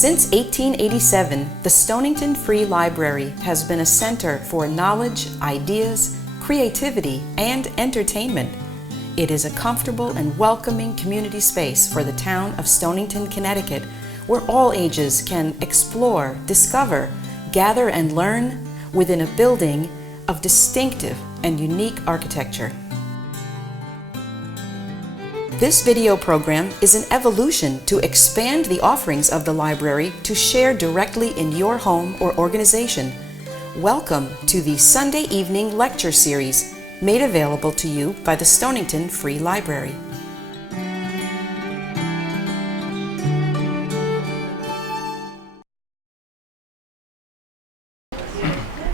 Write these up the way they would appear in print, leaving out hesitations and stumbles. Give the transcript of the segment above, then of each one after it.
Since 1887, the Stonington Free Library has been a center for knowledge, ideas, creativity, and entertainment. It is a comfortable and welcoming community space for the town of Stonington, Connecticut, where all ages can explore, discover, gather, and learn within a building of distinctive and unique architecture. This video program is an evolution to expand the offerings of the library to share directly in your home or organization. Welcome to the Sunday evening lecture series made available to you by the Stonington Free Library.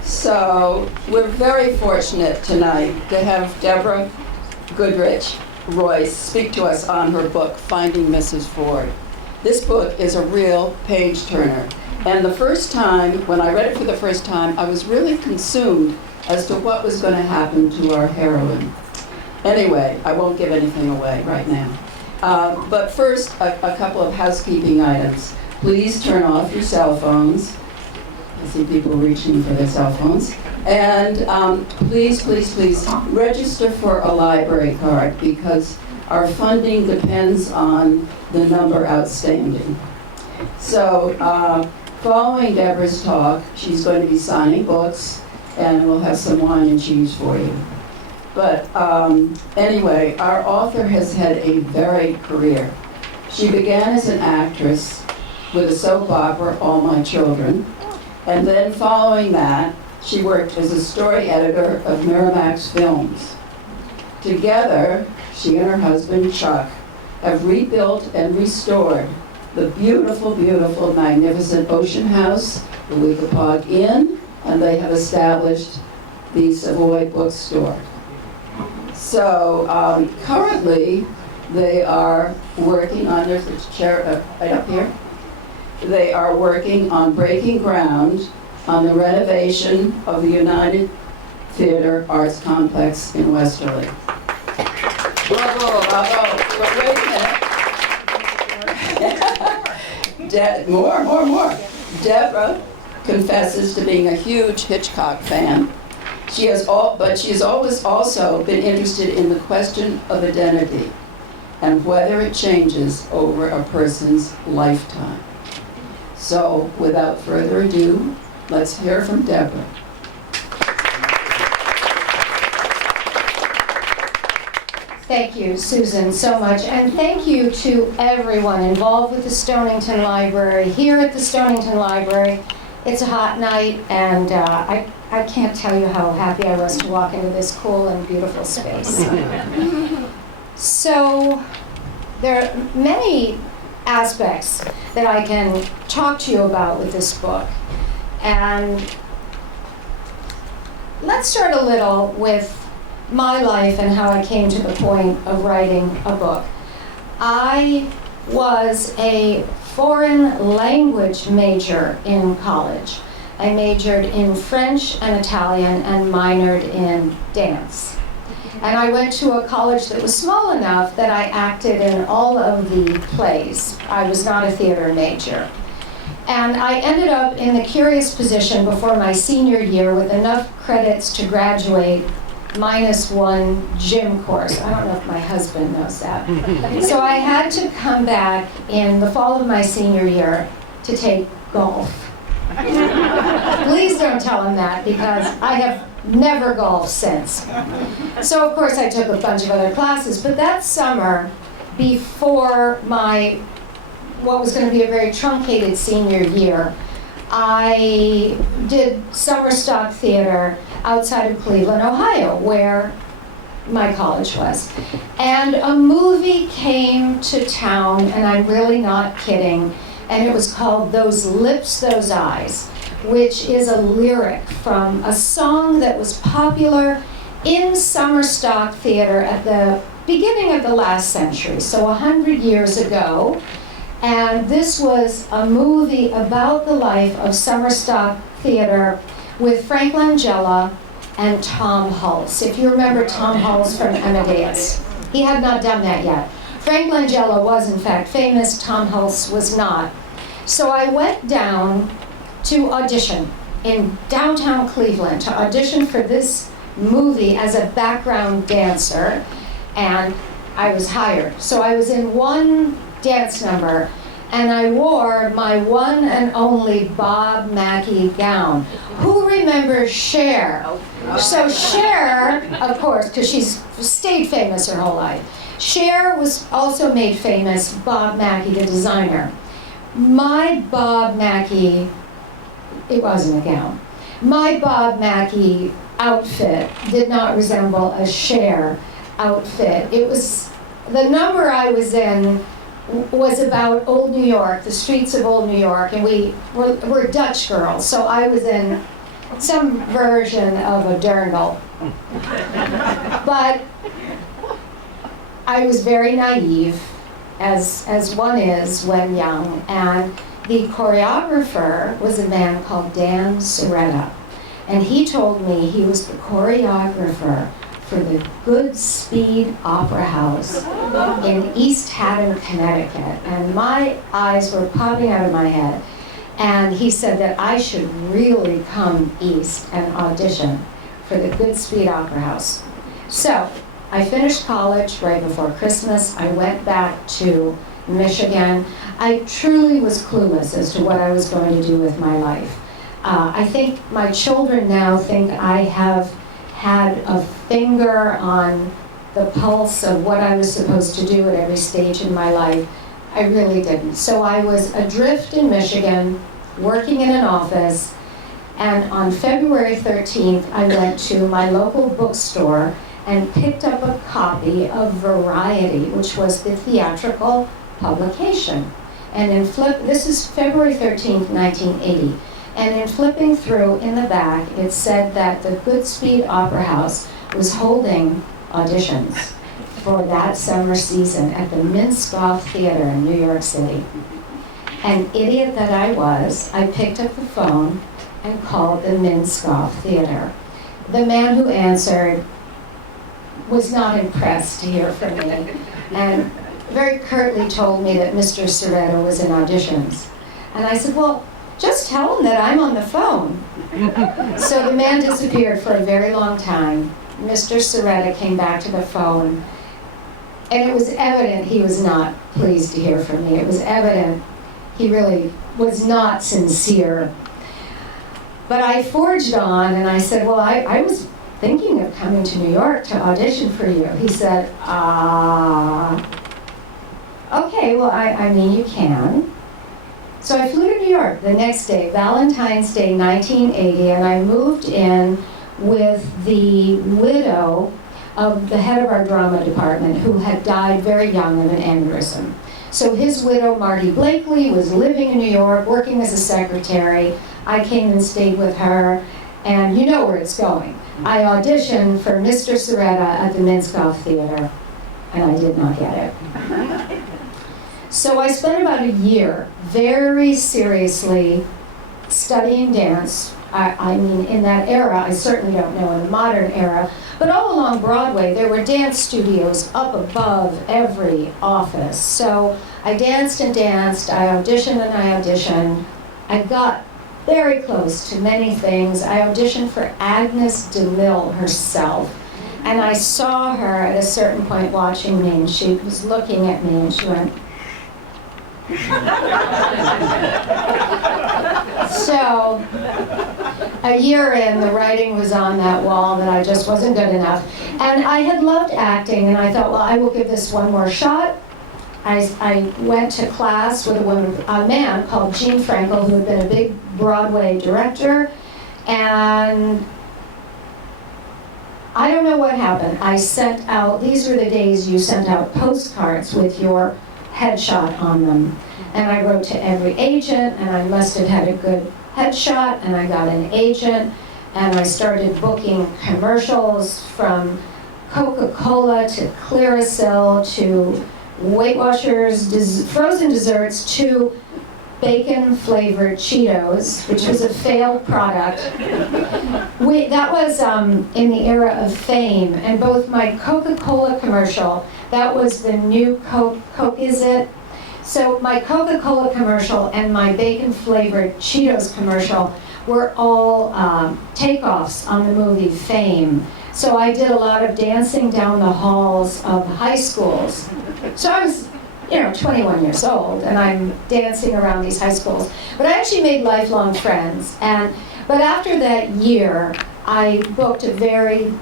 So we're very fortunate tonight to have Deborah Goodrich Royce speak to us on her book, Finding Mrs. Ford. This book is a real page-turner. And the first time, when I read it for the first time, I was really consumed as to what was going to happen to our heroine. Anyway, I won't give anything away right now. But first, a couple of housekeeping items. Please turn off your cell phones. I see people reaching for their cell phones. And please register for a library card because our funding depends on the number outstanding. So following Deborah's talk, she's going to be signing books and we'll have some wine and cheese for you. But anyway, our author has had a varied career. She began as an actress with a soap opera, All My Children. And then following that, she worked as a story editor of Miramax Films. Together, she and her husband, Chuck, have rebuilt and restored the beautiful, beautiful, magnificent Ocean House, the Weekapaug Inn, and they have established the Savoy Bookstore. So currently, they are working on, there's a chair right up here. They are working on breaking ground on the renovation of the United Theater Arts Complex in Westerly. Bravo, bravo. Wait a minute. More. Deborah confesses to being a huge Hitchcock fan. She has always also been interested in the question of identity and whether it changes over a person's lifetime. So, without further ado, let's hear from Deborah. Thank you, Susan, so much. And thank you to everyone involved with the Stonington Library. Here at the Stonington Library, it's a hot night, and I can't tell you how happy I was to walk into this cool and beautiful space. So, there are many aspects that I can talk to you about with this book. And let's start a little with my life and how I came to the point of writing a book. I was a foreign language major in college. I majored in French and Italian and minored in dance. And I went to a college that was small enough that I acted in all of the plays. I was not a theater major. And I ended up in the curious position before my senior year with enough credits to graduate minus one gym course. I don't know if my husband knows that. So I had to come back in the fall of my senior year to take golf. Please don't tell him that because I have never golfed since. So of course I took a bunch of other classes, but that summer, before what was going to be a very truncated senior year, I did summer stock theater outside of Cleveland, Ohio, where my college was. And a movie came to town, and I'm really not kidding, and it was called Those Lips, Those Eyes, which is a lyric from a song that was popular in summer stock theater at the beginning of the last century, so 100 years ago. And this was a movie about the life of summer stock theater with Frank Langella and Tom Hulse. If you remember Tom Hulse from Amadeus, he had not done that yet. Frank Langella was in fact famous, Tom Hulse was not. So I went down to audition in downtown Cleveland to audition for this movie as a background dancer, and I was hired. So I was in one dance number, and I wore my one and only Bob Mackie gown. Who remembers Cher? So Cher, of course, because she's stayed famous her whole life. Cher was also made famous, Bob Mackie, the designer. My Bob Mackie, it wasn't a gown. My Bob Mackie outfit did not resemble a Cher outfit. It was, the number I was in was about Old New York, the streets of Old New York, and we're Dutch girls, so I was in some version of a dirndl. But I was very naive, as one is when young, and the choreographer was a man called Dan Soretta, and he told me he was the choreographer for the Goodspeed Opera House in East Haddam, Connecticut. And my eyes were popping out of my head. And he said that I should really come east and audition for the Goodspeed Opera House. So I finished college right before Christmas. I went back to Michigan. I truly was clueless as to what I was going to do with my life. I think my children now think I have had a finger on the pulse of what I was supposed to do at every stage in my life. I really didn't. So I was adrift in Michigan, working in an office, and on February 13th, I went to my local bookstore and picked up a copy of Variety, which was the theatrical publication. And this is February 13th, 1980. And in flipping through in the back, it said that the Goodspeed Opera House was holding auditions for that summer season at the Minskoff Theater in New York City. An idiot that I was, I picked up the phone and called the Minskoff Theater. The man who answered was not impressed to hear from me, and very curtly told me that Mr. Soretta was in auditions. And I said, well, just tell him that I'm on the phone. So the man disappeared for a very long time. Mr. Soretta came back to the phone, and it was evident he was not pleased to hear from me. It was evident he really was not sincere. But I forged on, and I said, well, I was thinking of coming to New York to audition for you. He said, okay, well, I mean, you can. So I flew to New York the next day, Valentine's Day, 1980, and I moved in with the widow of the head of our drama department, who had died very young of an aneurysm. So his widow, Marty Blakely, was living in New York, working as a secretary. I came and stayed with her, and you know where it's going. I auditioned for Mr. Soretta at the Minskoff Theater, and I did not get it. So I spent about a year very seriously studying dance. I mean, in that era, I certainly don't know in the modern era, but all along Broadway, there were dance studios up above every office. So I danced and danced, I auditioned and I auditioned. I got very close to many things. I auditioned for Agnes DeMille herself. And I saw her at a certain point watching me, and she was looking at me, and she went, so, a year in, the writing was on that wall that I just wasn't good enough. And I had loved acting, and I thought, well, I will give this one more shot. I went to class with a man called Gene Frankel, who had been a big Broadway director, and I don't know what happened. I sent out, these were the days you sent out postcards with your headshot on them. And I wrote to every agent, and I must have had a good headshot, and I got an agent, and I started booking commercials from Coca-Cola to Clearasil to Weight Watchers, frozen desserts, to bacon-flavored Cheetos, which was a failed product. That was in the era of fame, and both my Coca-Cola commercial, that was the new Coke Is It? So my Coca-Cola commercial and my bacon-flavored Cheetos commercial were all takeoffs on the movie Fame. So I did a lot of dancing down the halls of high schools. So I was, 21 years old, and I'm dancing around these high schools. But I actually made lifelong friends. But after that year, I booked a very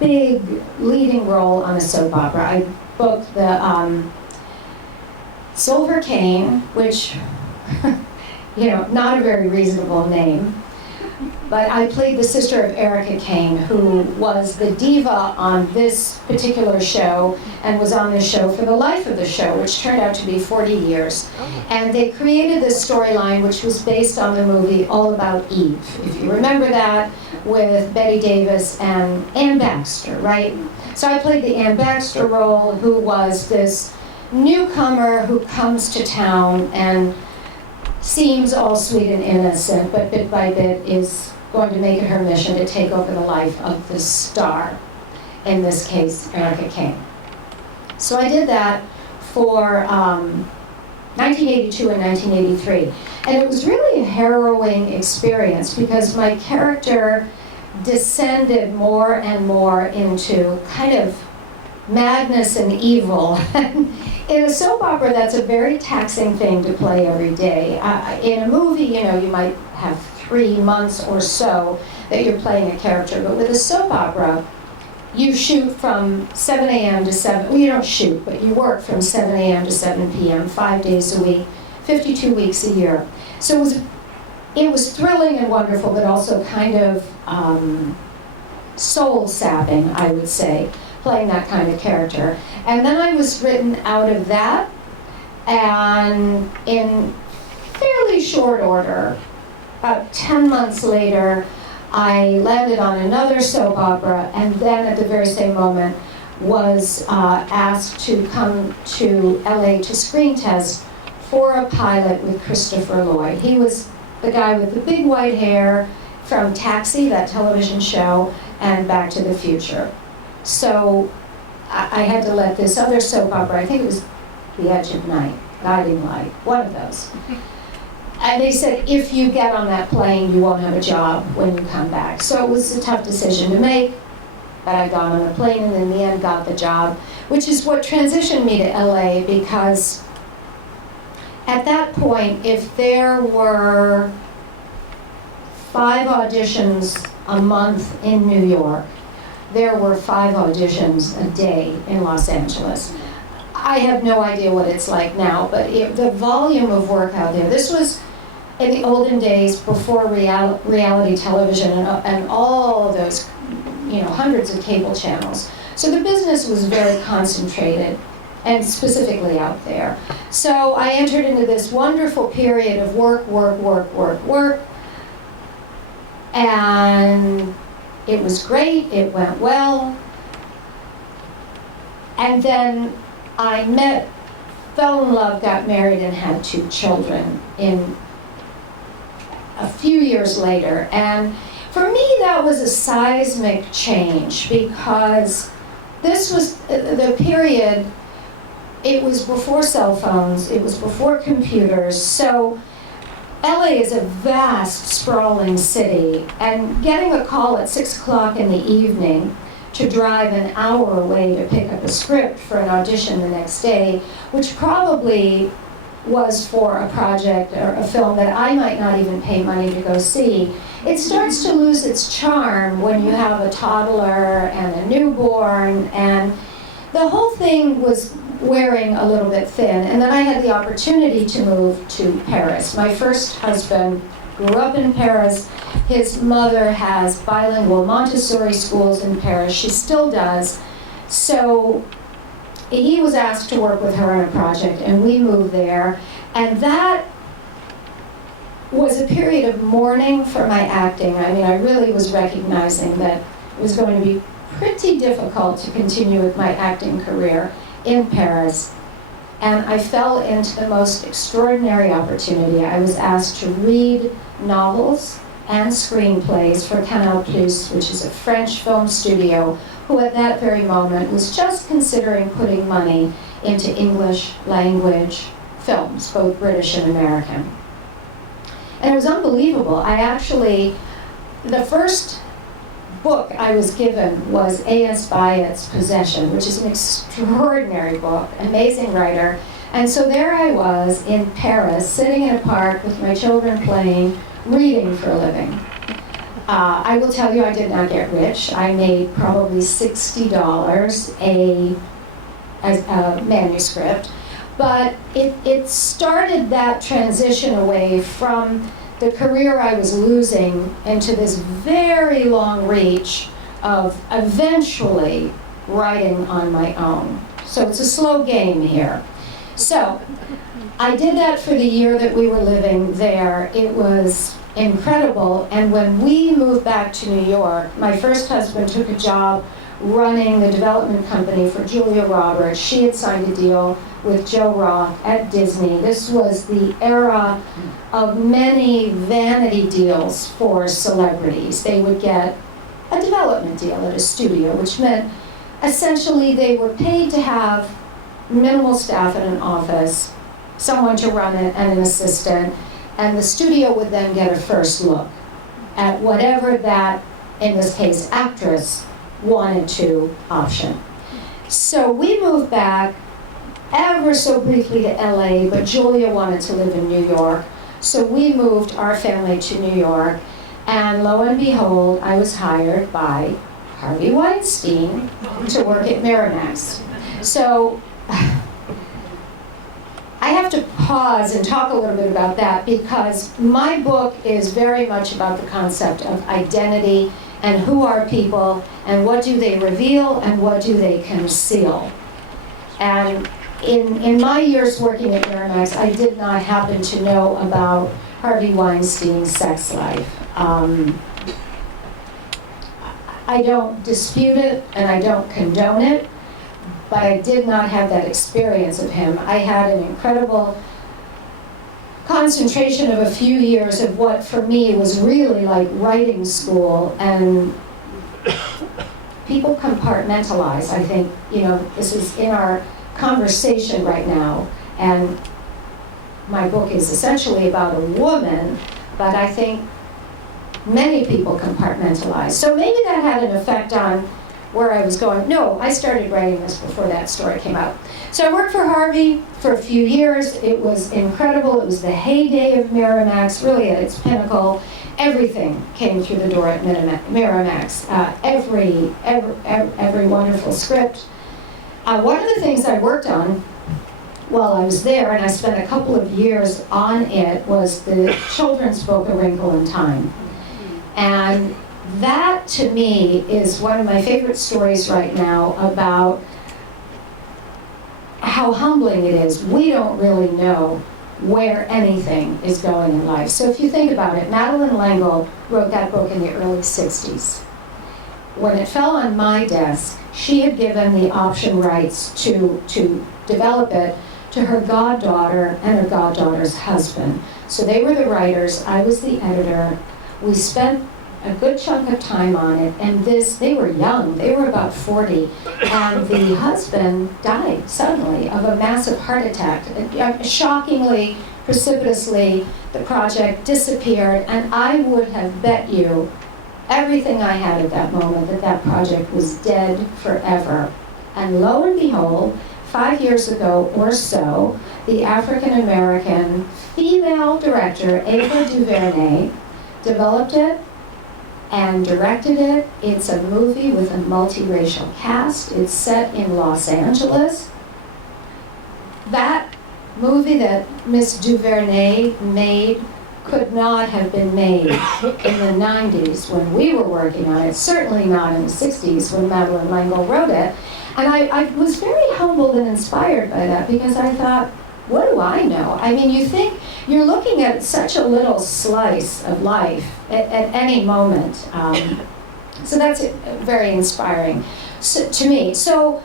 big leading role on a soap opera. I booked the Silver Kane, which, not a very reasonable name. But I played the sister of Erica Kane, who was the diva on this particular show and was on this show for the life of the show, which turned out to be 40 years. And they created this storyline which was based on the movie All About Eve, if you remember that, with Bette Davis and Anne Baxter, right? So I played the Anne Baxter role, who was this newcomer who comes to town and seems all sweet and innocent, but bit by bit is going to make it her mission to take over the life of the star, in this case, Erica Kane. So I did that for 1982 and 1983. And it was really a harrowing experience because my character descended more and more into kind of madness and evil. In a soap opera, that's a very taxing thing to play every day. In a movie, you might have 3 months or so that you're playing a character, but with a soap opera, you shoot from 7 a.m. to 7, well, you don't shoot, but you work from 7 a.m. to 7 p.m., 5 days a week, 52 weeks a year. So it was thrilling and wonderful, but also kind of soul-sapping, I would say, playing that kind of character. And then I was written out of that, and in fairly short order, about 10 months later, I landed on another soap opera, and then at the very same moment was asked to come to LA to screen test for a pilot with Christopher Lloyd. He was the guy with the big white hair from Taxi, that television show, and Back to the Future. So I had to let this other soap opera, I think it was The Edge of Night, Guiding Light, one of those. And they said, if you get on that plane, you won't have a job when you come back. So it was a tough decision to make, but I got on the plane and in the end got the job, which is what transitioned me to LA, because at that point, if there were 5 auditions a month in New York, there were 5 auditions a day in Los Angeles. I have no idea what it's like now, but the volume of work out there, this was in the olden days before reality television and all those, hundreds of cable channels. So the business was very concentrated and specifically out there. So I entered into this wonderful period of work, and it was great, it went well. And then I fell in love, got married, and had 2 children in a few years later. And for me, that was a seismic change, because this was the period, it was before cell phones, it was before computers, so LA is a vast, sprawling city, and getting a call at 6 o'clock in the evening to drive an hour away to pick up a script for an audition the next day, which probably was for a project or a film that I might not even pay money to go see. It starts to lose its charm when you have a toddler and a newborn, and the whole thing was wearing a little bit thin. And then I had the opportunity to move to Paris. My first husband grew up in Paris. His mother has bilingual Montessori schools in Paris. She still does. So he was asked to work with her on a project, and we moved there. And that was a period of mourning for my acting. I mean, I really was recognizing that it was going to be pretty difficult to continue with my acting career in Paris. And I fell into the most extraordinary opportunity. I was asked to read novels and screenplays for Canal+, which is a French film studio, who at that very moment was just considering putting money into English language films, both British and American. And it was unbelievable. The first book I was given was A.S. Byatt's Possession, which is an extraordinary book, amazing writer. And so there I was in Paris, sitting in a park with my children playing, reading for a living. I will tell you, I did not get rich. I made probably $60 a manuscript. But it started that transition away from the career I was losing into this very long reach of eventually writing on my own. So it's a slow game here. So I did that for the year that we were living there. It was incredible. And when we moved back to New York, my first husband took a job running the development company for Julia Roberts. She had signed a deal with Joe Roth at Disney. This was the era of many vanity deals for celebrities. They would get a development deal at a studio, which meant essentially they were paid to have minimal staff in an office, someone to run it, and an assistant, and the studio would then get a first look at whatever that, in this case, actress wanted to option. So we moved back ever so briefly to LA, but Julia wanted to live in New York. So we moved our family to New York, and lo and behold, I was hired by Harvey Weinstein to work at Miramax. So I have to pause and talk a little bit about that, because my book is very much about the concept of identity and who are people and what do they reveal and what do they conceal. And in my years working at Miramax, I did not happen to know about Harvey Weinstein's sex life. I don't dispute it and I don't condone it, but I did not have that experience of him. I had an incredible concentration of a few years of what for me was really like writing school, and people compartmentalize. I think, this is in our conversation right now, and my book is essentially about a woman, but I think many people compartmentalize. So maybe that had an effect on where I was going. No, I started writing this before that story came out. So I worked for Harvey for a few years. It was incredible. It was the heyday of Miramax, really at its pinnacle. Everything came through the door at Miramax. Every wonderful script. One of the things I worked on while I was there, and I spent a couple of years on it, was the children's book, A Wrinkle in Time. And that, to me, is one of my favorite stories right now about how humbling it is. We don't really know where anything is going in life. So if you think about it, Madeleine L'Engle wrote that book in the early 60s. When it fell on my desk, she had given the option rights to develop it to her goddaughter and her goddaughter's husband. So they were the writers, I was the editor. We spent a good chunk of time on it, and they were young, they were about 40, and the husband died suddenly of a massive heart attack. Shockingly, precipitously, the project disappeared, and I would have bet you everything I had at that moment that that project was dead forever. And lo and behold, 5 years ago or so, the African-American female director, Ava DuVernay, developed it and directed it. It's a movie with a multiracial cast. It's set in Los Angeles. That movie that Miss DuVernay made could not have been made in the 90s when we were working on it, certainly not in the 60s when Madeleine L'Engle wrote it. And I was very humbled and inspired by that, because I thought, what do I know? I mean, you think you're looking at such a little slice of life at any moment. So that's very inspiring to me. So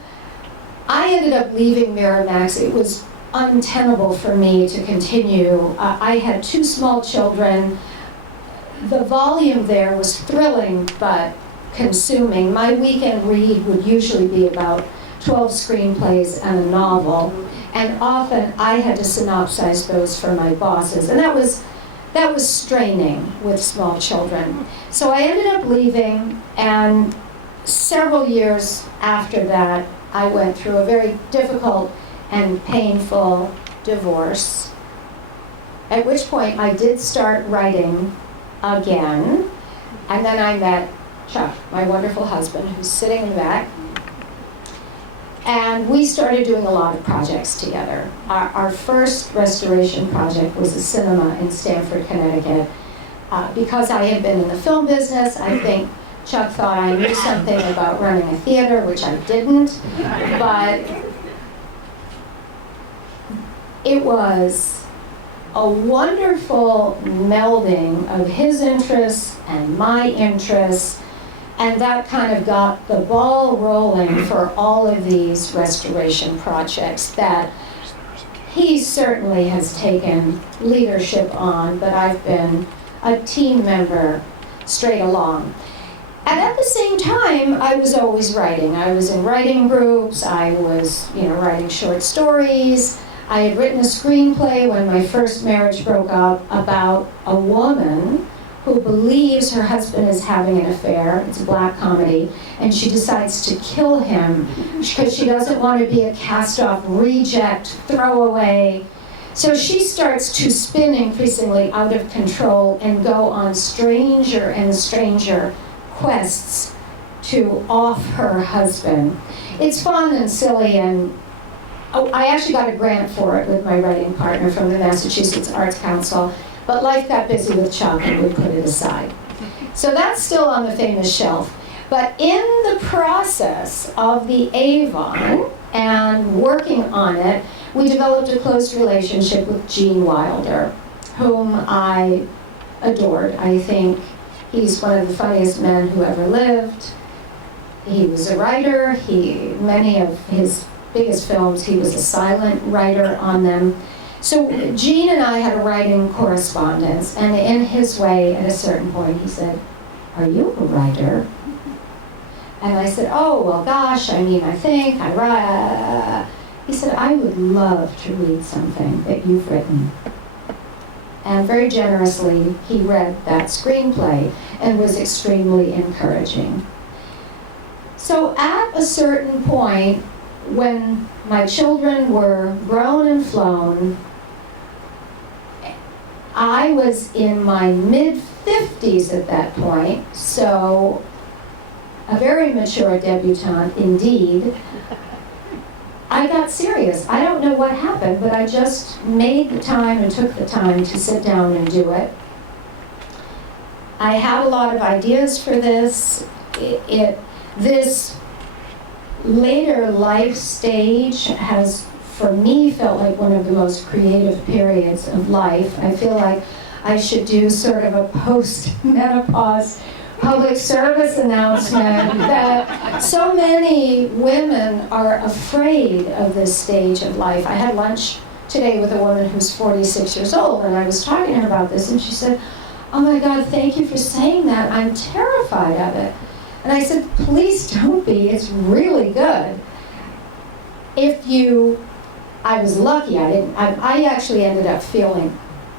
I ended up leaving Miramax. It was untenable for me to continue. I had 2 small children. The volume there was thrilling but consuming. My weekend read would usually be about 12 screenplays and a novel, and often I had to synopsize those for my bosses, and that was straining with small children. So I ended up leaving, and several years after that, I went through a very difficult and painful divorce, at which point I did start writing again, and then I met Chuck, my wonderful husband, who's sitting in the back, and we started doing a lot of projects together. Our first restoration project was a cinema in Stamford, Connecticut. Because I had been in the film business, I think Chuck thought I knew something about running a theater, which I didn't, but it was a wonderful melding of his interests and my interests, and that kind of got the ball rolling for all of these restoration projects that he certainly has taken leadership on, but I've been a team member straight along. And at the same time, I was always writing. I was in writing groups, I was, writing short stories. I had written a screenplay when my first marriage broke up about a woman who believes her husband is having an affair. It's a black comedy, and she decides to kill him because she doesn't want to be a cast-off reject, throwaway. So she starts to spin increasingly out of control and go on stranger and stranger quests to off her husband. It's fun and silly, and I actually got a grant for it with my writing partner from the Massachusetts Arts Council, but life got busy with Chuck and we put it aside. So that's still on the famous shelf. But in the process of the Avon and working on it, we developed a close relationship with Gene Wilder, whom I adored. I think he's one of the funniest men who ever lived. He was a writer. Many of his biggest films, he was a silent writer on them. So Gene and I had a writing correspondence, and in his way, at a certain point, he said, "Are you a writer?" And I said, "Oh, well, gosh, I think I write." He said, "I would love to read something that you've written." And very generously, he read that screenplay and was extremely encouraging. So at a certain point, when my children were grown and flown, I was in my mid-50s at that point, so a very mature debutante indeed. I got serious. I don't know what happened, but I just made the time and took the time to sit down and do it. I had a lot of ideas for this. This later life stage has, for me, felt like one of the most creative periods of life. I feel like I should do sort of a post-menopause public service announcement that so many women are afraid of this stage of life. I had lunch today with a woman who's 46 years old, and I was talking to her about this, and she said, "Oh my God, thank you for saying that. I'm terrified of it." And I said, "Please don't be. It's really good." I was lucky. I actually ended up feeling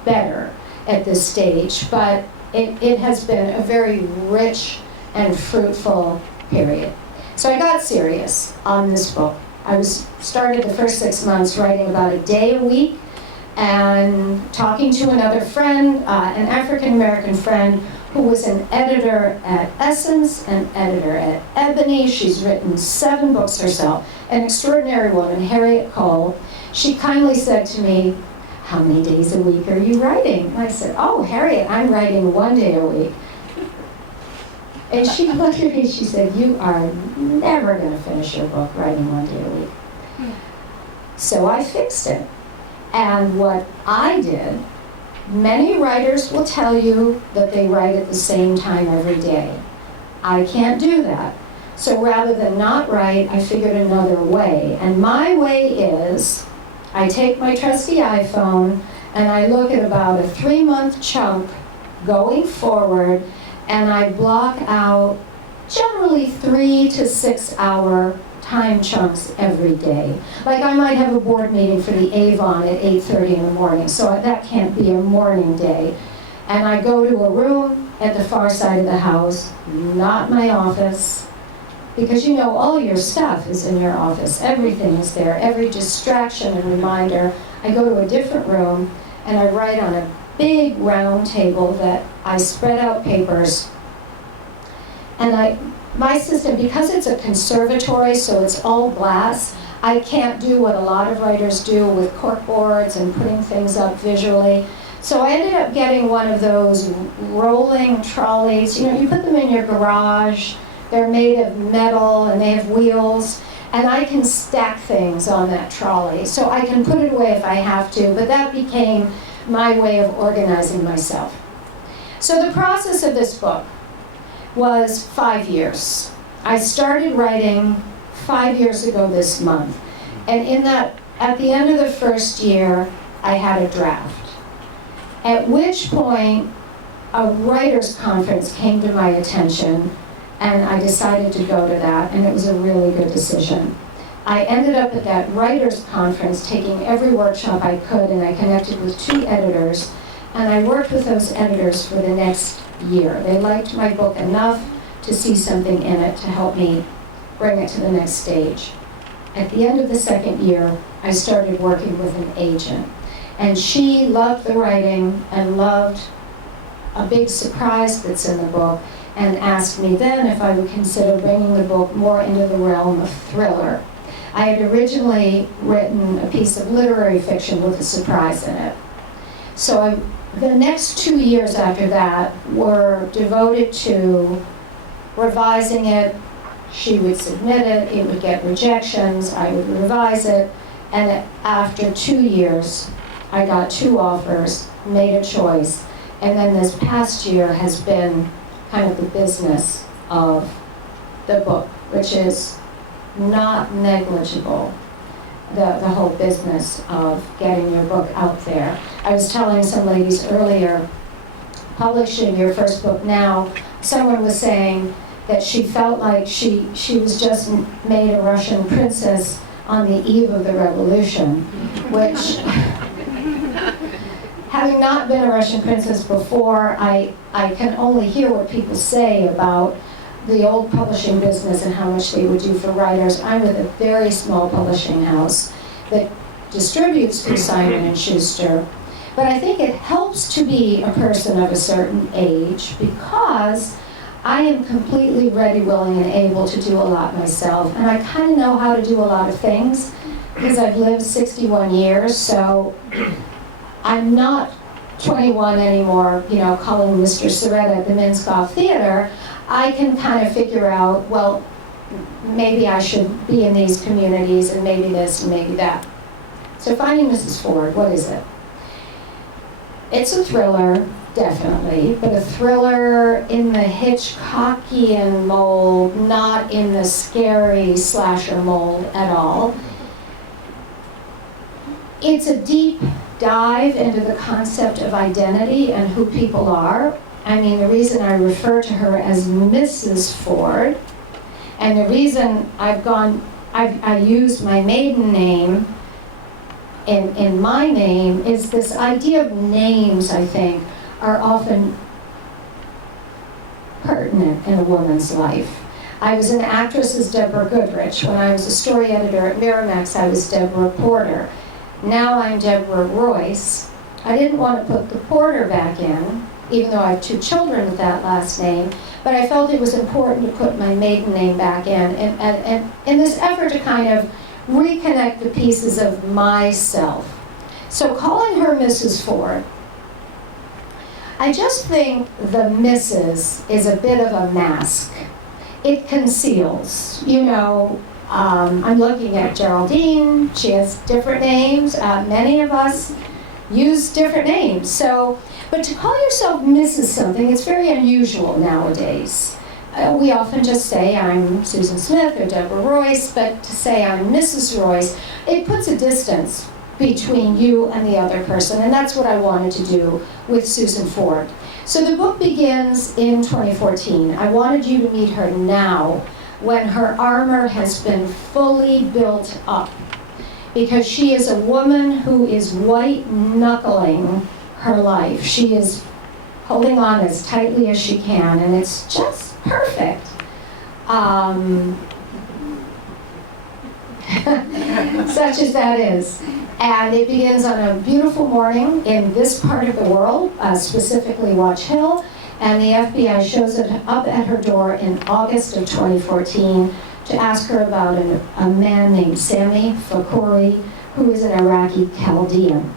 better at this stage, but it has been a very rich and fruitful period. So I got serious on this book. I started the first 6 months writing about a day a week and talking to another friend, an African-American friend who was an editor at Essence, an editor at Ebony. She's written 7 books herself, an extraordinary woman, Harriet Cole. She kindly said to me, "How many days a week are you writing?" And I said, "Oh, Harriet, I'm writing 1 day a week." And she looked at me, she said, "You are never going to finish your book writing 1 day a week." So I fixed it. And what I did, many writers will tell you that they write at the same time every day. I can't do that. So rather than not write, I figured another way. And my way is, I take my trusty iPhone and I look at about a 3-month chunk going forward, and I block out generally 3 to 6 hour time chunks every day. Like I might have a board meeting for the Avon at 8:30 in the morning, so that can't be a morning day. And I go to a room at the far side of the house, not my office, because you know all your stuff is in your office. Everything is there, every distraction and reminder. I go to a different room and I write on a big round table that I spread out papers. And my system, because it's a conservatory, so it's all glass, I can't do what a lot of writers do with cork boards and putting things up visually. So I ended up getting one of those rolling trolleys. You know, you put them in your garage. They're made of metal and they have wheels. And I can stack things on that trolley. So I can put it away if I have to, but that became my way of organizing myself. So the process of this book was 5 years. I started writing 5 years ago this month. And at the end of the first year, I had a draft. At which point, a writers' conference came to my attention, and I decided to go to that, and it was a really good decision. I ended up at that writers' conference taking every workshop I could, and I connected with 2 editors, and I worked with those editors for the next year. They liked my book enough to see something in it to help me bring it to the next stage. At the end of the second year, I started working with an agent. And she loved the writing and loved a big surprise that's in the book and asked me then if I would consider bringing the book more into the realm of thriller. I had originally written a piece of literary fiction with a surprise in it. So the next 2 years after that were devoted to revising it. She would submit it, it would get rejections, I would revise it, and after 2 years, I got 2 offers, made a choice, and then this past year has been kind of the business of the book, which is not negligible, the whole business of getting your book out there. I was telling some ladies earlier, publishing your first book now, someone was saying that she felt like she was just made a Russian princess on the eve of the revolution, which, having not been a Russian princess before, I can only hear what people say about the old publishing business and how much they would do for writers. I'm with a very small publishing house that distributes through Simon & Schuster. But I think it helps to be a person of a certain age because I am completely ready, willing, and able to do a lot myself. And I kind of know how to do a lot of things because I've lived 61 years, so I'm not 21 anymore, you know, calling Mr. Soretta at the Minskoff Theater. I can kind of figure out, well, maybe I should be in these communities and maybe this and maybe that. So Finding Mrs. Ford, what is it? It's a thriller, definitely, but a thriller in the Hitchcockian mold, not in the scary slasher mold at all. It's a deep dive into the concept of identity and who people are. I mean, the reason I refer to her as Mrs. Ford, and the reason I use my maiden name in my name is this idea of names, I think, are often pertinent in a woman's life. I was an actress as Deborah Goodrich. When I was a story editor at Miramax, I was Deborah Porter. Now I'm Deborah Royce. I didn't want to put the Porter back in, even though I have 2 children with that last name, but I felt it was important to put my maiden name back in, and in this effort to kind of reconnect the pieces of myself. So calling her Mrs. Ford, I just think the Mrs. is a bit of a mask. It conceals, you know. I'm looking at Geraldine, she has different names. Many of us use different names. So, but to call yourself Mrs. something, it's very unusual nowadays. We often just say I'm Susan Smith or Deborah Royce, but to say I'm Mrs. Royce, it puts a distance between you and the other person, and that's what I wanted to do with Susan Ford. So the book begins in 2014. I wanted you to meet her now, when her armor has been fully built up, because she is a woman who is white-knuckling her life. She is holding on as tightly as she can, and it's just perfect. Such as that is. And it begins on a beautiful morning in this part of the world, specifically Watch Hill, and the FBI shows up at her door in August of 2014 to ask her about a man named Sami Fakouri, who is an Iraqi Chaldean.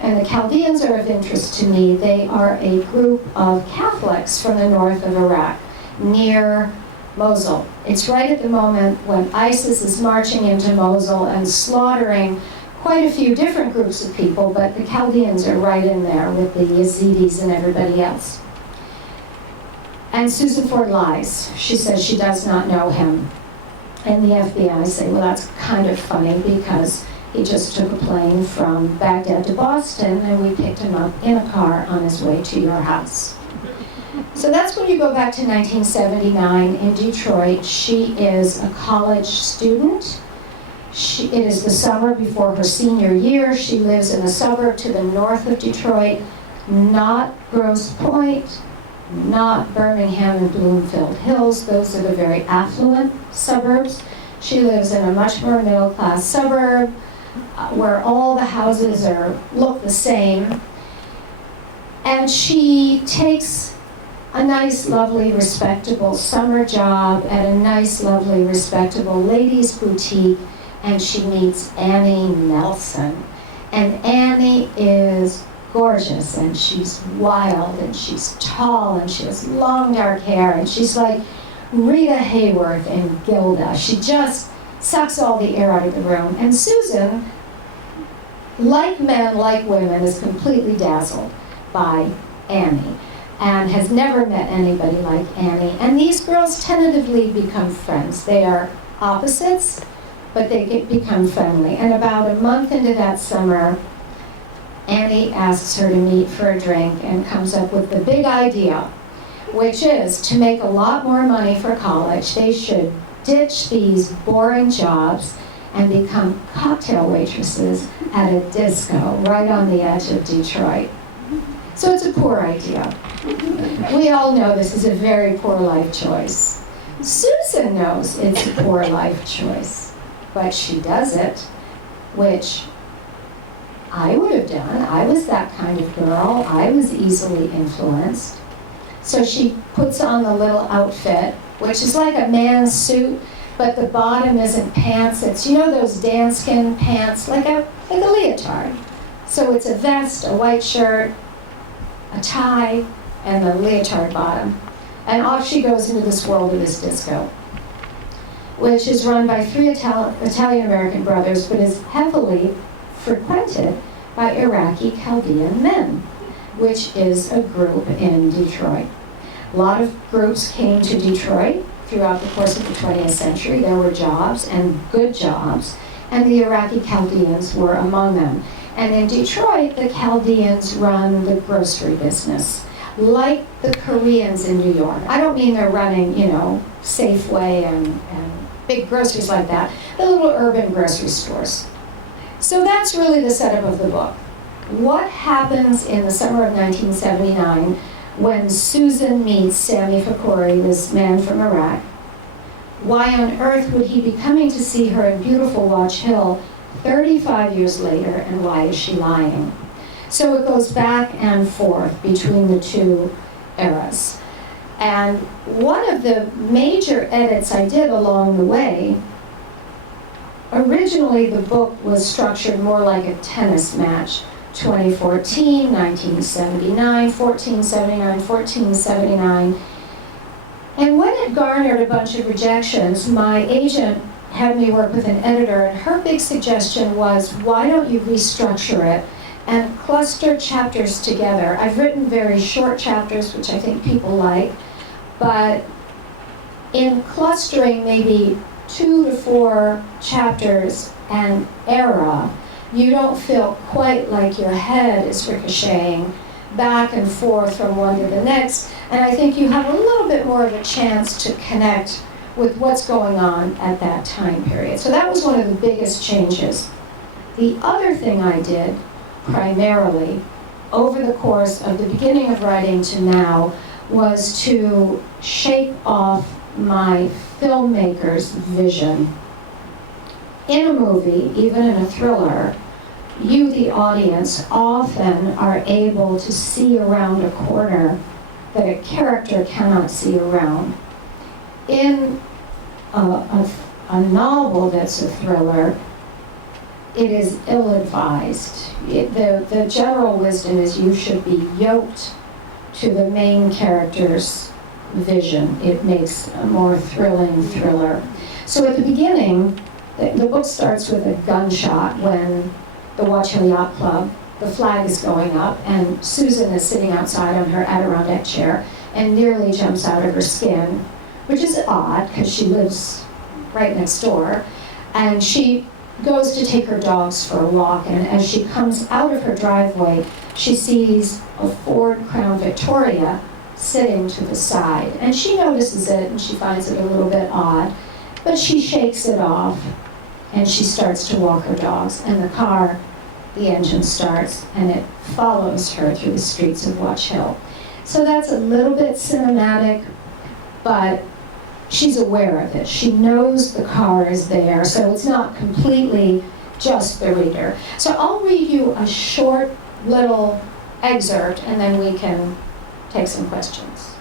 And the Chaldeans are of interest to me. They are a group of Catholics from the north of Iraq, near Mosul. It's right at the moment when ISIS is marching into Mosul and slaughtering quite a few different groups of people, but the Chaldeans are right in there with the Yazidis and everybody else. And Susan Ford lies. She says she does not know him. And the FBI say, well, that's kind of funny because he just took a plane from Baghdad to Boston and we picked him up in a car on his way to your house. So that's when you go back to 1979 in Detroit. She is a college student. It is the summer before her senior year. She lives in a suburb to the north of Detroit, not Grosse Pointe, not Birmingham and Bloomfield Hills. Those are the very affluent suburbs. She lives in a much more middle-class suburb where all the houses look the same. And she takes a nice, lovely, respectable summer job at a nice, lovely, respectable ladies' boutique, and she meets Annie Nelson. And Annie is gorgeous, and she's wild, and she's tall, and she has long, dark hair, and she's like Rita Hayworth and Gilda. She just sucks all the air out of the room. And Susan, like men, like women, is completely dazzled by Annie and has never met anybody like Annie. And these girls tentatively become friends. They are opposites, but they become friendly. And about a month into that summer, Annie asks her to meet for a drink and comes up with the big idea, which is to make a lot more money for college. They should ditch these boring jobs and become cocktail waitresses at a disco right on the edge of Detroit. So it's a poor idea. We all know this is a very poor life choice. Susan knows it's a poor life choice, but she does it, which I would have done. I was that kind of girl. I was easily influenced. So she puts on the little outfit, which is like a man's suit, but the bottom isn't pants. It's, you know, those danskin pants, like a leotard. So it's a vest, a white shirt, a tie, and the leotard bottom. And off she goes into this world of this disco, which is run by three Italian-American brothers, but is heavily frequented by Iraqi Chaldean men, which is a group in Detroit. A lot of groups came to Detroit throughout the course of the 20th century. There were jobs, and good jobs, and the Iraqi Chaldeans were among them. And in Detroit, the Chaldeans run the grocery business, like the Koreans in New York. I don't mean they're running, Safeway and big groceries like that, the little urban grocery stores. So that's really the setup of the book. What happens in the summer of 1979 when Susan meets Sami Fakouri, this man from Iraq? Why on earth would he be coming to see her in beautiful Watch Hill 35 years later, and why is she lying? So it goes back and forth between the two eras. And one of the major edits I did along the way, originally the book was structured more like a tennis match. 2014, 1979, 1479, 1479. And when it garnered a bunch of rejections, my agent had me work with an editor, and her big suggestion was, why don't you restructure it and cluster chapters together? I've written very short chapters, which I think people like, but in clustering maybe 2 to 4 chapters an era, you don't feel quite like your head is ricocheting back and forth from one to the next, and I think you have a little bit more of a chance to connect with what's going on at that time period. So that was one of the biggest changes. The other thing I did, primarily, over the course of the beginning of writing to now, was to shake off my filmmaker's vision. In a movie, even in a thriller, you, the audience, often are able to see around a corner that a character cannot see around. In a novel that's a thriller, it is ill-advised. The general wisdom is you should be yoked to the main character's vision. It makes a more thrilling thriller. So at the beginning, the book starts with a gunshot when the Watch Hill Yacht Club, the flag is going up, and Susan is sitting outside on her Adirondack chair and nearly jumps out of her skin, which is odd because she lives right next door. And she goes to take her dogs for a walk, and as she comes out of her driveway, she sees a Ford Crown Victoria sitting to the side. And she notices it, and she finds it a little bit odd, but she shakes it off, and she starts to walk her dogs. And the car, the engine starts, and it follows her through the streets of Watch Hill. So that's a little bit cinematic, but she's aware of it. She knows the car is there, so it's not completely just the reader. So I'll read you a short little excerpt, and then we can take some questions.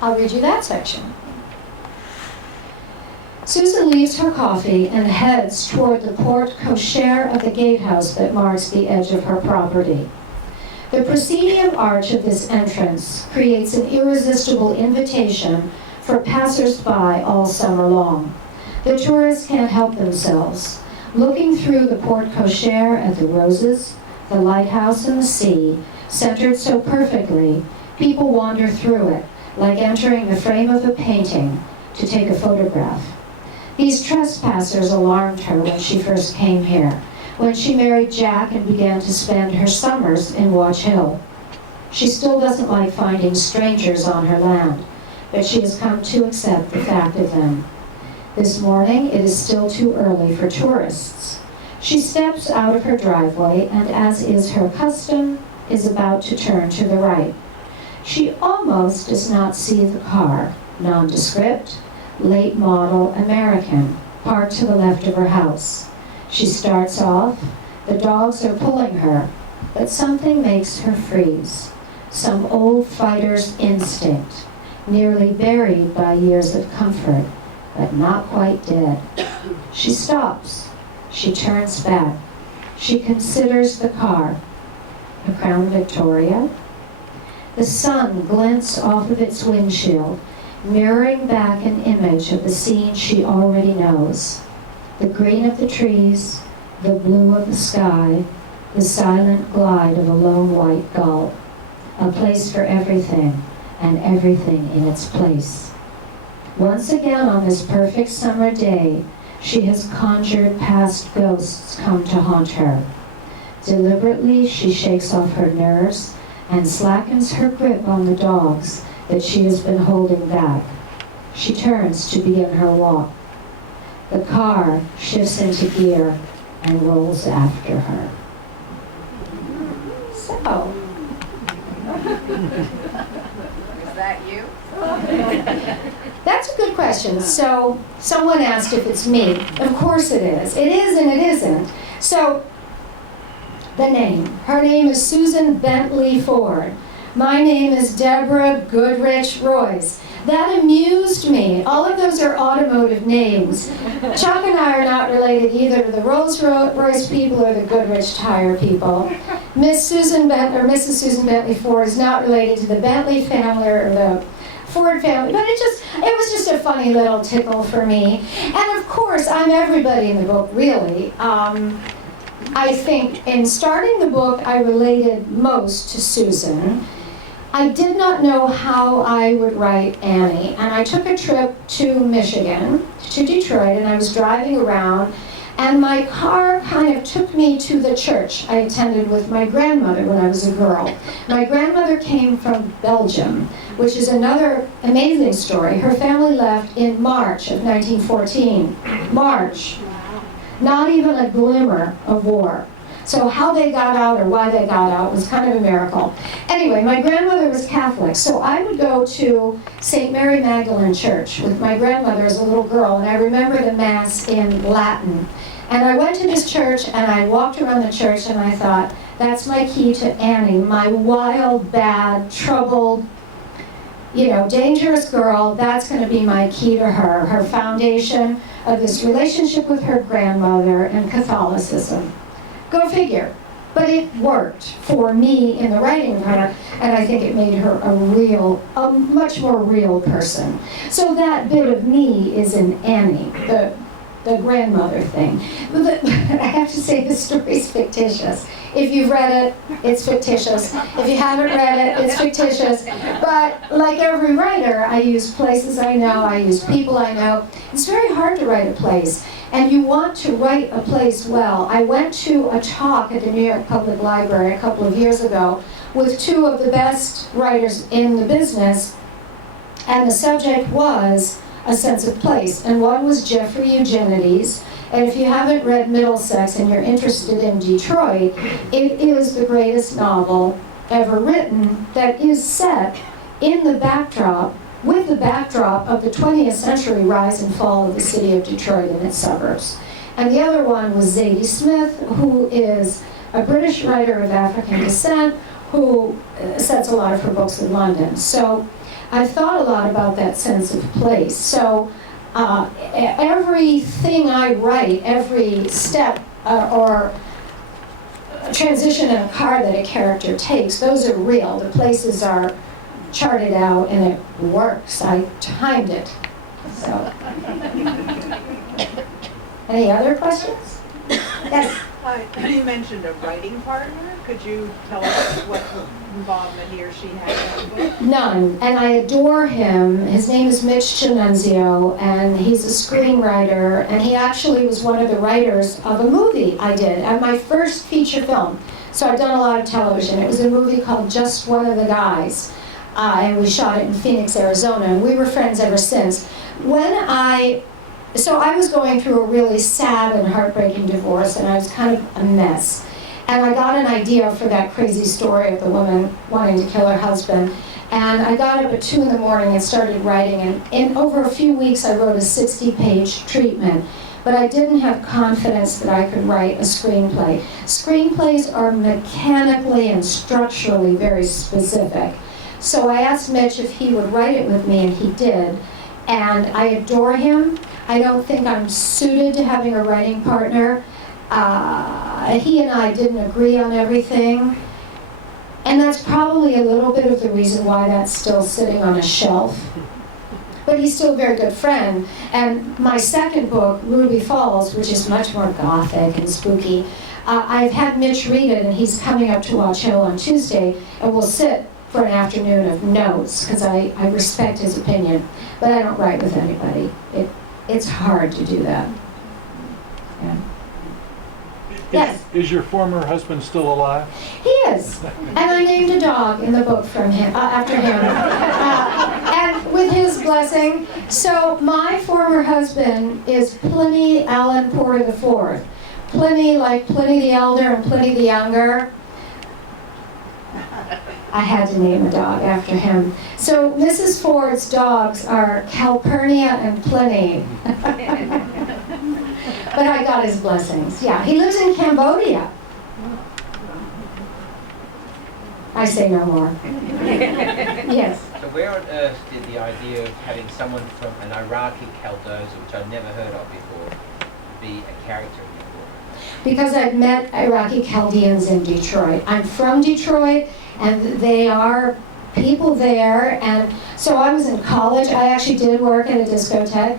I'll read you that section. Susan leaves her coffee and heads toward the porte cochere of the gatehouse that marks the edge of her property. The proscenium arch of this entrance creates an irresistible invitation for passers-by all summer long. The tourists can't help themselves. Looking through the porte cochere at the roses, the lighthouse, and the sea, centered so perfectly, people wander through it, like entering the frame of a painting to take a photograph. These trespassers alarmed her when she first came here, when she married Jack and began to spend her summers in Watch Hill. She still doesn't like finding strangers on her land, but she has come to accept the fact of them. This morning, it is still too early for tourists. She steps out of her driveway and, as is her custom, is about to turn to the right. She almost does not see the car, nondescript, late model American, parked to the left of her house. She starts off, the dogs are pulling her, but something makes her freeze. Some old fighter's instinct, nearly buried by years of comfort, but not quite dead. She stops. She turns back. She considers the car. A Crown Victoria. The sun glints off of its windshield, mirroring back an image of the scene she already knows. The green of the trees, the blue of the sky, the silent glide of a lone white gull. A place for everything, and everything in its place. Once again on this perfect summer day, she has conjured past ghosts come to haunt her. Deliberately, she shakes off her nerves and slackens her grip on the dogs that she has been holding back. She turns to begin her walk. The car shifts into gear and rolls after her. So. Is that you? That's a good question. So someone asked if it's me. Of course it is. It is and it isn't. So the name. Her name is Susan Bentley Ford. My name is Deborah Goodrich Royce. That amused me. All of those are automotive names. Chuck and I are not related either to the Rolls-Royce people or the Goodrich tire people. Mrs. Susan Bentley Ford is not related to the Bentley family or the Ford family, but it was just a funny little tickle for me. And of course, I'm everybody in the book, really. I think in starting the book, I related most to Susan. I did not know how I would write Annie, and I took a trip to Michigan, to Detroit, and I was driving around, And my car kind of took me to the church I attended with my grandmother when I was a girl. My grandmother came from Belgium, which is another amazing story. Her family left in March of 1914. March. Not even a glimmer of war. So how they got out or why they got out was kind of a miracle. Anyway, my grandmother was Catholic, so I would go to St. Mary Magdalene Church with my grandmother as a little girl, and I remember the Mass in Latin. And I went to this church, and I walked around the church, and I thought, that's my key to Annie, my wild, bad, troubled, dangerous girl. That's going to be my key to her, her foundation of this relationship with her grandmother and Catholicism. Go figure. But it worked for me in the writing of her, and I think it made her a much more real person. So that bit of me is in Annie, the grandmother thing. But I have to say the story's fictitious. If you've read it, it's fictitious. If you haven't read it, it's fictitious. But like every writer, I use places I know, I use people I know. It's very hard to write a place. And you want to write a place well. I went to a talk at the New York Public Library a couple of years ago with two of the best writers in the business, and the subject was a sense of place. And one was Jeffrey Eugenides. And if you haven't read Middlesex and you're interested in Detroit, it is the greatest novel ever written that is set in the backdrop, with the backdrop of the 20th century rise and fall of the city of Detroit and its suburbs. And the other one was Zadie Smith, who is a British writer of African descent who sets a lot of her books in London. So I've thought a lot about that sense of place. So everything I write, every step or transition in a car that a character takes, those are real. The places are charted out and it works. I timed it. So, any other questions? Yes. You mentioned a writing partner. Could you tell us what involvement he or she had in the book? None. And I adore him. His name is Mitch Chinunzio, and he's a screenwriter, and he actually was one of the writers of a movie I did, and my first feature film. So I've done a lot of television. It was a movie called Just One of the Guys, and we shot it in Phoenix, Arizona, and we were friends ever since. So I was going through a really sad and heartbreaking divorce, and I was kind of a mess. And I got an idea for that crazy story of the woman wanting to kill her husband. And I got up at 2 in the morning and started writing. And in over a few weeks, I wrote a 60-page treatment. But I didn't have confidence that I could write a screenplay. Screenplays are mechanically and structurally very specific. So I asked Mitch if he would write it with me, and he did. And I adore him. I don't think I'm suited to having a writing partner. He and I didn't agree on everything. And that's probably a little bit of the reason why that's still sitting on a shelf. But he's still a very good friend. And my second book, Ruby Falls, which is much more gothic and spooky, I've had Mitch read it, and he's coming up to Watch Hill on Tuesday, and we'll sit for an afternoon of notes, because I respect his opinion. But I don't write with anybody. It's hard to do that. Yeah. Yes. Is your former husband still alive? He is, and I named a dog in the book from him after him, and with his blessing. So my former husband is Pliny Allen Porter IV. Pliny, like Pliny the Elder and Pliny the Younger. I had to name a dog after him. So Mrs. Ford's dogs are Calpurnia and Pliny. But I got his blessings. Yeah, he lives in Cambodia. I say no more. Yes. So where on earth did the idea of having someone from an Iraqi Chaldeans, which I'd never heard of before, be a character in your book? Because I've met Iraqi Chaldeans in Detroit. I'm from Detroit, and they are people there. And so I was in college. I actually did work at a discotheque.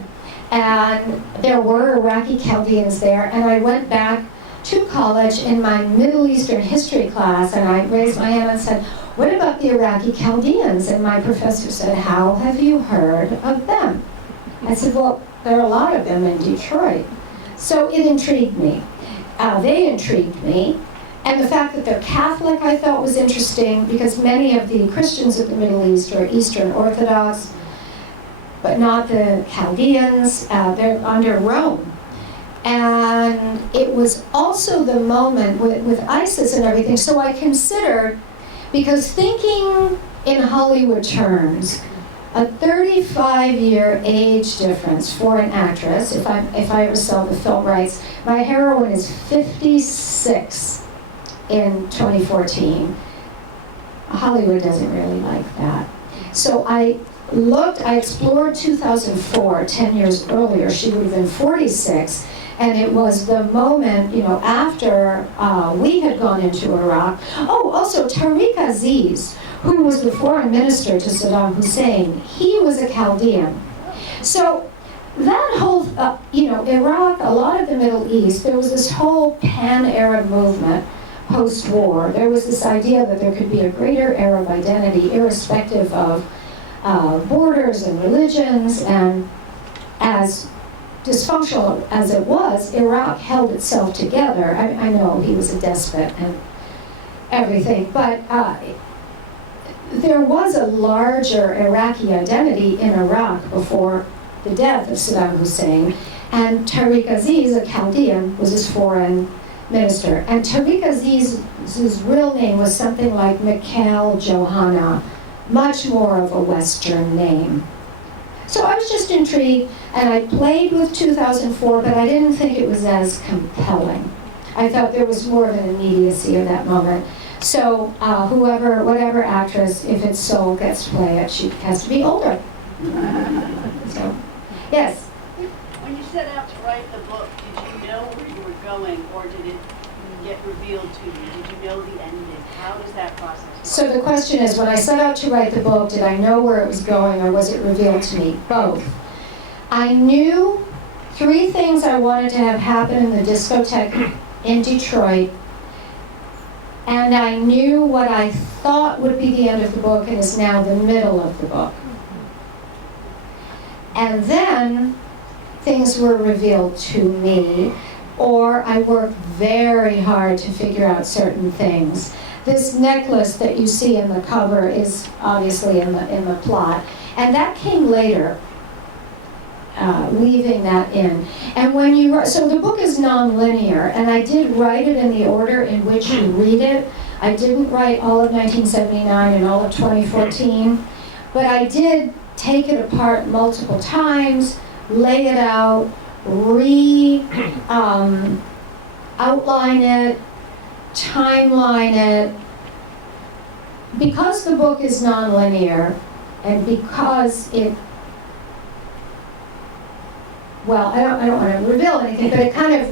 And there were Iraqi Chaldeans there, and I went back to college in my Middle Eastern history class, and I raised my hand and said, what about the Iraqi Chaldeans? And my professor said, how have you heard of them? I said, well, there are a lot of them in Detroit. So it intrigued me. They intrigued me. And the fact that they're Catholic I thought was interesting, because many of the Christians of the Middle East are Eastern Orthodox, but not the Chaldeans. They're under Rome. And it was also the moment with ISIS and everything, so I considered, because thinking in Hollywood terms, a 35-year age difference for an actress, if I ever sell the film rights, my heroine is 56 in 2014. Hollywood doesn't really like that. So I explored 2004, 10 years earlier, she would have been 46, and it was the moment, after we had gone into Iraq. Oh, also Tariq Aziz, who was the foreign minister to Saddam Hussein, he was a Chaldean. So that whole, Iraq, a lot of the Middle East, there was this whole pan-Arab movement post-war. There was this idea that there could be a greater Arab identity irrespective of borders and religions, and as dysfunctional as it was, Iraq held itself together. I know he was a despot and everything, but there was a larger Iraqi identity in Iraq before the death of Saddam Hussein, and Tariq Aziz, a Chaldean, was his foreign minister. And Tariq Aziz's real name was something like Mikhail Johanna, much more of a Western name. So I was just intrigued, and I played with 2004, but I didn't think it was as compelling. I thought there was more of an immediacy of that moment. So whatever actress, if it's Soul, gets to play it, she has to be older. So, yes? When you set out to write the book, did you know where you were going, or did it get revealed to you? Did you know the ending? How does that process work? So the question is, when I set out to write the book, did I know where it was going, or was it revealed to me? Both. I knew 3 things I wanted to have happen in the discotheque in Detroit, and I knew what I thought would be the end of the book and is now the middle of the book. And then things were revealed to me, or I worked very hard to figure out certain things. This necklace that you see in the cover is obviously in the plot, and that came later, weaving that in. And when you so the book is non-linear, and I did write it in the order in which you read it. I didn't write all of 1979 and all of 2014, but I did take it apart multiple times, lay it out, outline it, timeline it. Because the book is non-linear, and because it, well, I don't want to reveal anything, but it kind of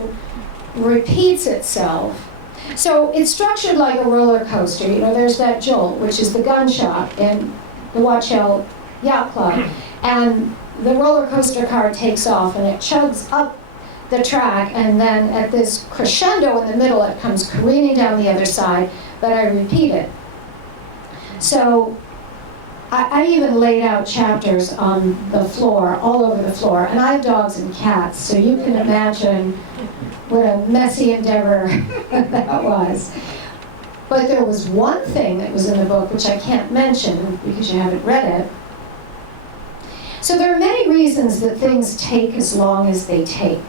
repeats itself. So it's structured like a roller coaster. There's that jolt, which is the gun shop in the Watch Hill Yacht Club, and the roller coaster car takes off and it chugs up the track, and then at this crescendo in the middle it comes careening down the other side, but I repeat it. So I even laid out chapters on the floor, all over the floor, and I have dogs and cats, so you can imagine what a messy endeavor that was. But there was one thing that was in the book which I can't mention because you haven't read it. So there are many reasons that things take as long as they take.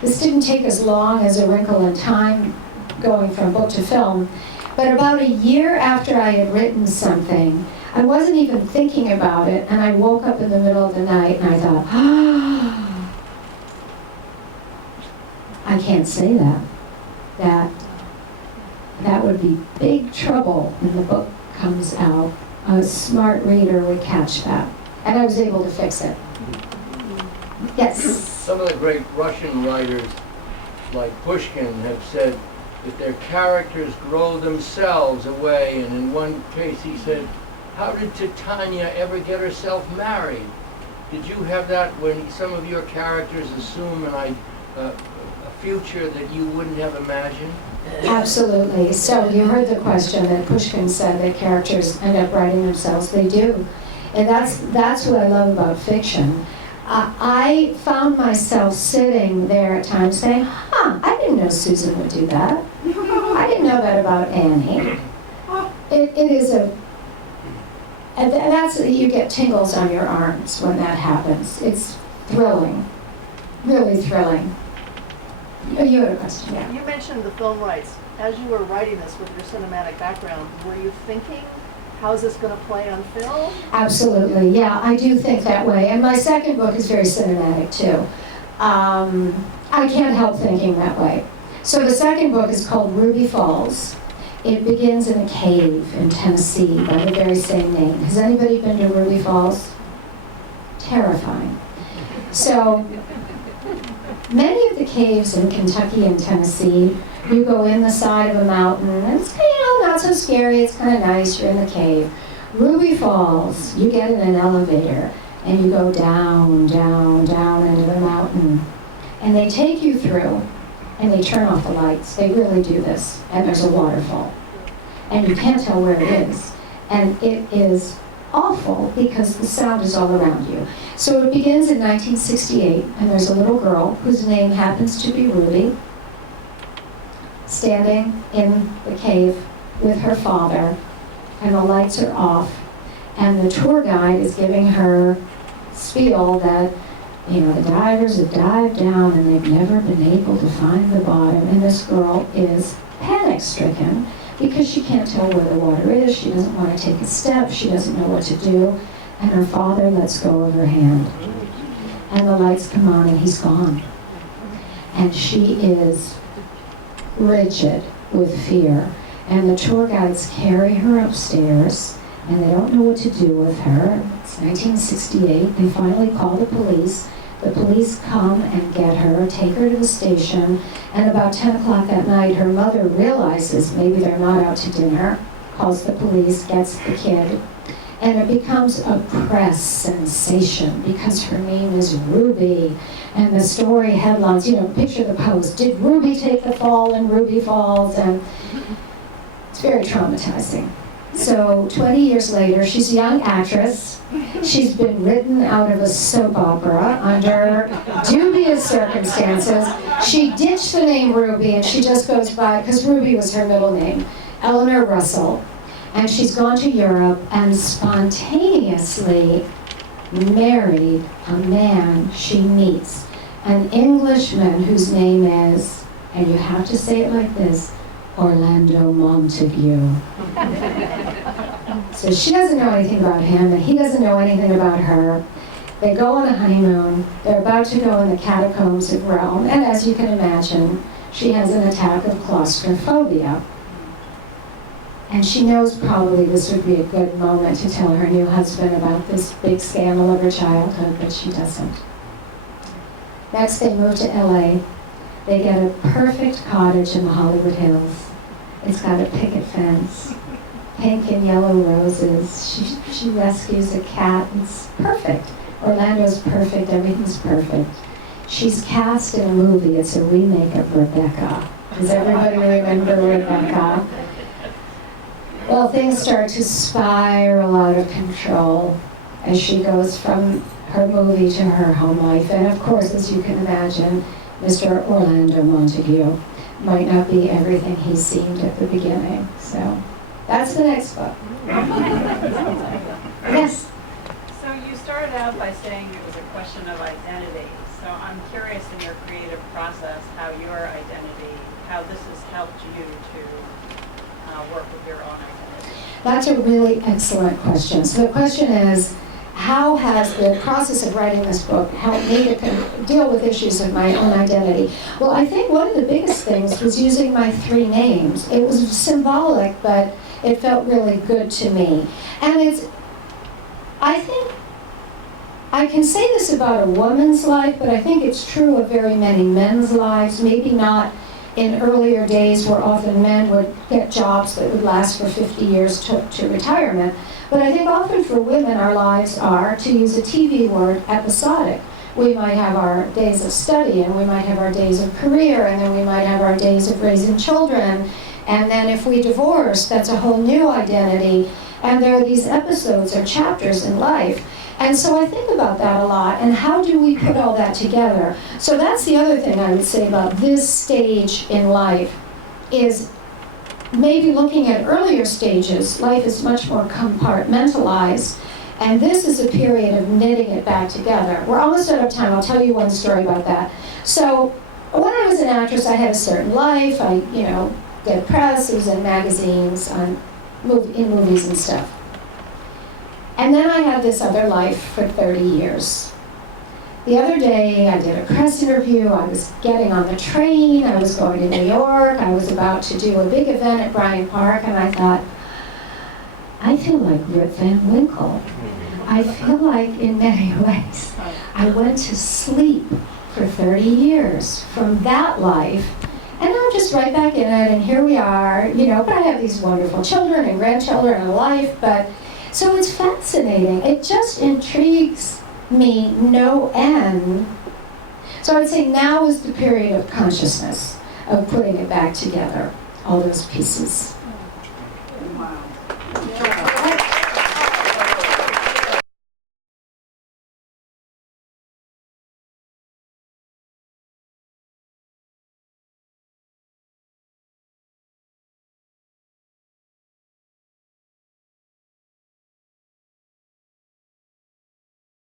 This didn't take as long as A Wrinkle in Time, going from book to film, but about a year after I had written something, I wasn't even thinking about it, and I woke up in the middle of the night and I thought, I can't say that. That would be big trouble when the book comes out. A smart reader would catch that. And I was able to fix it. Yes? Some of the great Russian writers, like Pushkin, have said that their characters grow themselves away. And in one case he said, how did Titania ever get herself married? Did you have that when some of your characters assume a future that you wouldn't have imagined? Absolutely. So you heard the question that Pushkin said that characters end up writing themselves. They do. And that's what I love about fiction. I found myself sitting there at times saying, I didn't know Susan would do that. I didn't know that about Annie. It is and that's, you get tingles on your arms when that happens. It's thrilling, really thrilling. You had a question, yeah. You mentioned the film rights. As you were writing this with your cinematic background, were you thinking, how's this going to play on film? Absolutely, yeah, I do think that way. And my second book is very cinematic too. I can't help thinking that way. So the second book is called Ruby Falls. It begins in a cave in Tennessee by the very same name. Has anybody been to Ruby Falls? Terrifying. So many of the caves in Kentucky and Tennessee, you go in the side of a mountain, and it's not so scary, it's kind of nice, you're in the cave. Ruby Falls, you get in an elevator, and you go down, down, down into the mountain. And they take you through, and they turn off the lights. They really do this. And there's a waterfall. And you can't tell where it is. And it is awful because the sound is all around you. So it begins in 1968, and there's a little girl whose name happens to be Ruby, standing in the cave with her father, and the lights are off. And the tour guide is giving her spiel that the divers have dived down and they've never been able to find the bottom. And this girl is panic-stricken because she can't tell where the water is. She doesn't want to take a step. She doesn't know what to do. And her father lets go of her hand. And the lights come on and he's gone. And she is rigid with fear. And the tour guides carry her upstairs and they don't know what to do with her. It's 1968. They finally call the police. The police come and get her, take her to the station, and about 10 o'clock at night, her mother realizes maybe they're not out to dinner, calls the police, gets the kid, and it becomes a press sensation because her name is Ruby. And the story headlines, picture the post, did Ruby take the fall in Ruby Falls? And it's very traumatizing. So 20 years later, she's a young actress. She's been written out of a soap opera under dubious circumstances. She ditched the name Ruby and she just goes by, because Ruby was her middle name, Eleanor Russell. And she's gone to Europe and spontaneously married a man she meets, an Englishman whose name is, and you have to say it like this, Orlando Montague. So she doesn't know anything about him, and he doesn't know anything about her. They go on a honeymoon. They're about to go in the catacombs of Rome, and as you can imagine, she has an attack of claustrophobia. And she knows probably this would be a good moment to tell her new husband about this big scandal of her childhood, but she doesn't. Next, they move to LA. They get a perfect cottage in the Hollywood Hills. It's got a picket fence, pink and yellow roses. She rescues a cat. It's perfect. Orlando's perfect. Everything's perfect. She's cast in a movie. It's a remake of Rebecca. Does everybody remember Rebecca? Well, things start to spiral out of control as she goes from her movie to her home life. And of course, as you can imagine, Mr. Orlando Montague might not be everything he seemed at the beginning. So that's the next book. Yes? So you started out by saying it was a question of identity. So I'm curious in your creative process how your identity, how this has helped you to work with your own identity. That's a really excellent question. So the question is, how has the process of writing this book helped me to deal with issues of my own identity? Well, I think one of the biggest things was using my three names. It was symbolic, but it felt really good to me. And I think, I can say this about a woman's life, but I think it's true of very many men's lives, maybe not in earlier days where often men would get jobs that would last for 50 years to retirement. But I think often for women, our lives are, to use a TV word, episodic. We might have our days of study, and we might have our days of career, and then we might have our days of raising children. And then if we divorce, that's a whole new identity. And there are these episodes or chapters in life. And so I think about that a lot, and how do we put all that together? So that's the other thing I would say about this stage in life, is maybe looking at earlier stages, life is much more compartmentalized, and this is a period of knitting it back together. We're almost out of time. I'll tell you one story about that. So when I was an actress, I had a certain life. I, did press, was in magazines, in movies and stuff. And then I had this other life for 30 years. The other day, I did a press interview. I was getting on the train. I was going to New York. I was about to do a big event at Bryant Park, and I thought, I feel like Rip Van Winkle. I feel like, in many ways, I went to sleep for 30 years from that life, and I'm just right back in it, and here we are, but I have these wonderful children and grandchildren and a life, so it's fascinating. It just intrigues me no end. So I would say now is the period of consciousness, of putting it back together, all those pieces. Wow.